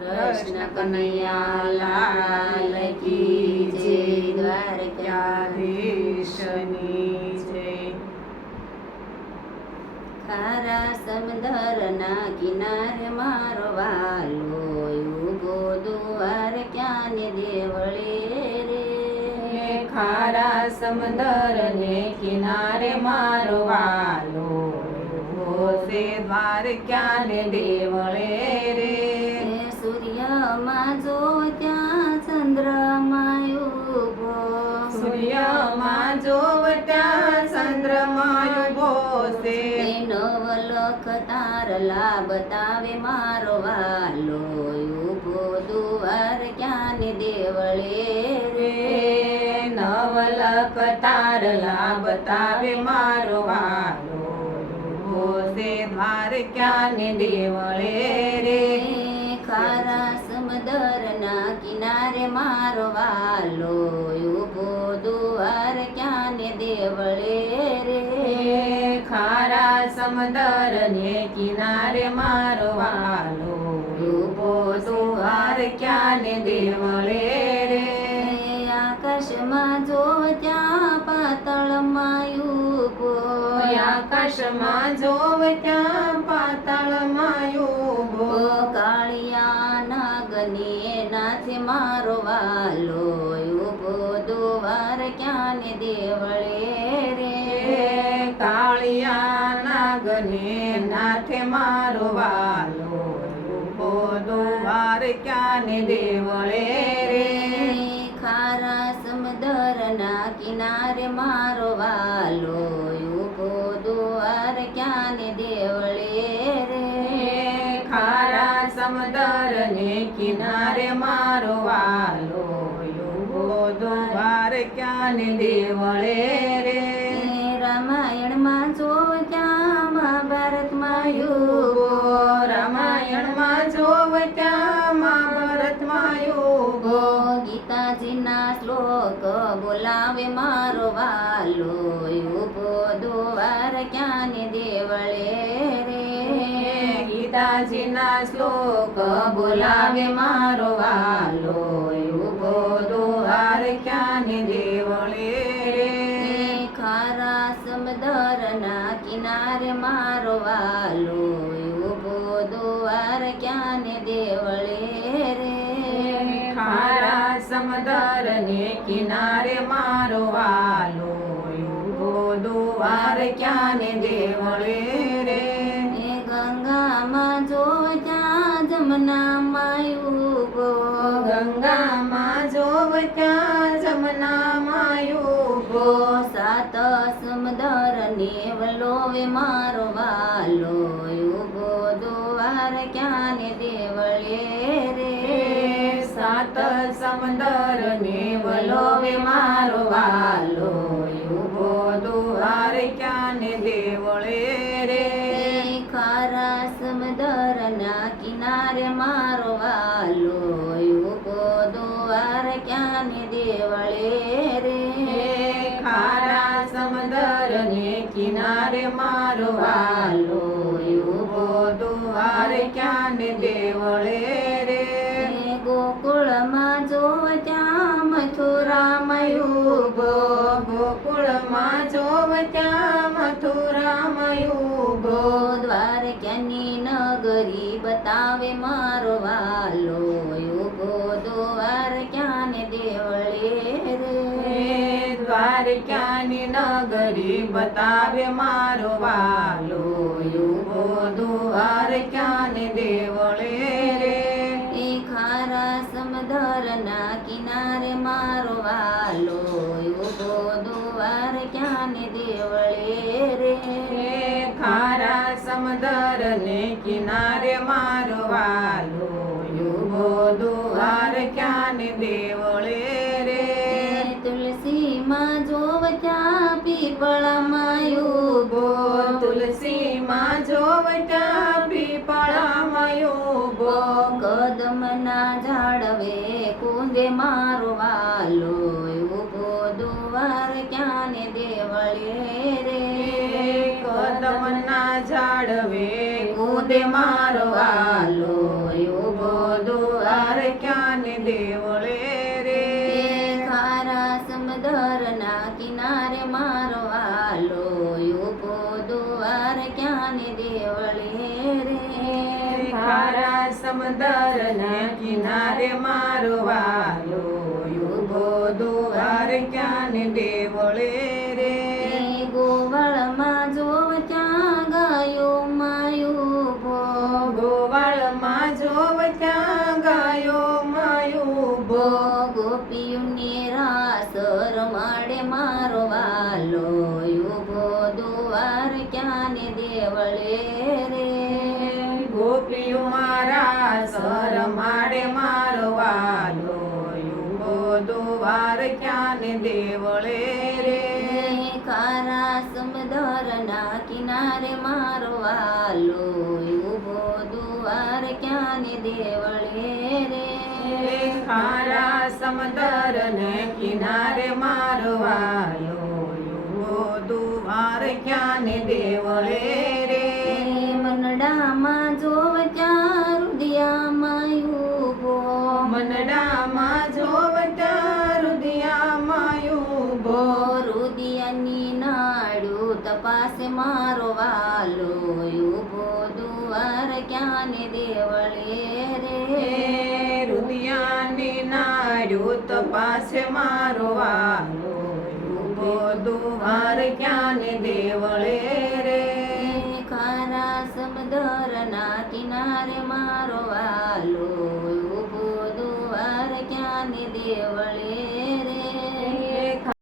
કૃષ્ણ કનૈયા લાલ કી જય, દ્વારકાધીશની જય. ખારા સમંદરના કિનારે મારો વાલો ઉભો દ્વારકાને દેવળે રે. ખારા સમંદરને કિનારે મારો વાલો ઉભો છે દ્વારકાને દેવળે રે. સૂર્યમાં જો ત્યાં ચંદ્રમા ઉભો, સૂર્યમાં જો ત્યાં ચંદ્રમા ઉભો છે. નવલખ તારલા બતાવે મારો વાલો ઉભો દ્વારકાને દેવળે રે. નવલખ તારલા બતાવે મારો વાલો ઉભો છે દ્વારકાને દેવળે રે. ખારા સમંદરના કિનારે મારો વાલો ઉભો દ્વારકાને દેવળે રે. ખારા સમંદરને કિનારે મારો વાલો ઉભો દ્વારકાને દેવળે રે. આકાશમાં જો ત્યાં પાતાળમાં ઉભો, આકાશમાં જો ત્યાં પાતાળમાં ઉભો. કાળિયા નાગને નાથે મારો વાલો ઉભો દ્વારકાને દેવળે રે. કાળિયા નાગને નાથે મારો વાલો ઉભો દ્વારકાને દેવળે રે. ખારા સમંદરના કિનારે મારો વાલો ઉભો દ્વારકાને દેવળે રે. ખારા સમંદરને કિનારે મારો વાલો ઉભો દ્વારકાને દેવળે રે. રામાયણમાં જો ત્યાં મહાભારતમાં ઉભો, રામાયણમાં જો ત્યાં મહાભારતમાં ઉભો. ગીતાજીના શ્લોક બોલાવે મારો વાલો ઉભો દ્વારકાને દેવળે રે. ગીતાજીના શ્લોક બોલાવે મારો વાલો ઉભો દ્વારકાને દેવળે રે. ખારા સમંદરના કિનારે મારો વાલો ઉભો દ્વારકાને દેવળે રે. ખારા સમંદરને કિનારે મારો વાલો ઉભો દ્વારકાને દેવળે રે. ગંગામાં જો ત્યાં જમનામાં ઉભો, ગંગામાં જો ત્યાં જમનામાં ઉભો. સાત સમંદરને વલોવે મારો વાલો ઉભો દ્વારકાને દેવળે રે. સાત સમંદરને વલોવે મારો વાલો ઉભો દ્વારકાને દેવળે રે. ખારા સમંદરના કિનારે મારો વાલો ઉભો દ્વારકાને દેવળે રે. ખારા સમંદરને કિનારે મારો વાલો ઉભો દ્વારકાને દેવળે રે. ગોકુળમાં જો ત્યાં મથુરામાં ઉભો, ગોકુળમાં જો ત્યાં મથુરામાં ઉભો. દ્વારકાની નગરી બતાવે મારો વાલો ઉભો દ્વારકાને દેવળે રે. દ્વારકાની નગરી બતાવે મારો વાલો ઉભો દ્વારકાને દેવળે રે. ખારા સમંદરના કિનારે મારો વાલો ઉભો દ્વારકાને દેવળે રે. ખારા સમંદરને કિનારે મારો વાલો ઉભો દ્વારકાને દેવળે રે. તુલસીમાં જો ત્યાં પીપળામાં ઉભો, તુલસીમાં જો ત્યાં પીપળામાં ઉભો. કદમના ઝાડવે કુંદે મારો વાલો ઉભો દ્વારકાને દેવળે રે. કદમના ઝાડવે કૂદે મારો વાલો ઉભો સમંદરને કિનારે મારો વાલો ઉભો દુવાર ક્યાં ને દેવળે રે ગોવાળમાં જોવ ત્યાં ગાયો માયું ભો ગોવાળમાં જોવ ત્યાં ગાયો માયું ભો ભો ગોપીઓની રાસ રમાડે મારો વાલો ઉભો દુવાર ક્યાં ને દેવળે રે ગોપીઓ મારા સર માડે મારો વાલો ઉભો દુવાર ક્યાં ને દેવળે રે ખારા સમુદ્રના કિનારે મારો વાલો ઉભો દુવાર ક્યાં ને દેવળે રે ખારા સમંદરને કિનારે મારો વાલો ઉભો દુવાર ક્યાં ને દેવળે રે મનડામાં જોવ ત્યાં રુદિયામાં ઉભો મનડામાં જોવ ત્યાં રુદિયામાં ઉભો રુદિયાની નાડું તપાસે મારો વાલો ઉભો દુવાર ક્યાં ને દેવળે રે રુદિયાની નાડ્યું તપાસે મારો વાલો ઉભો દુવાર ક્યાં ને દેવળે રે ખારા સમુદ્રના કિનારે મારો વાલો ઉભો દુવાર ક્યાં ને દેવળે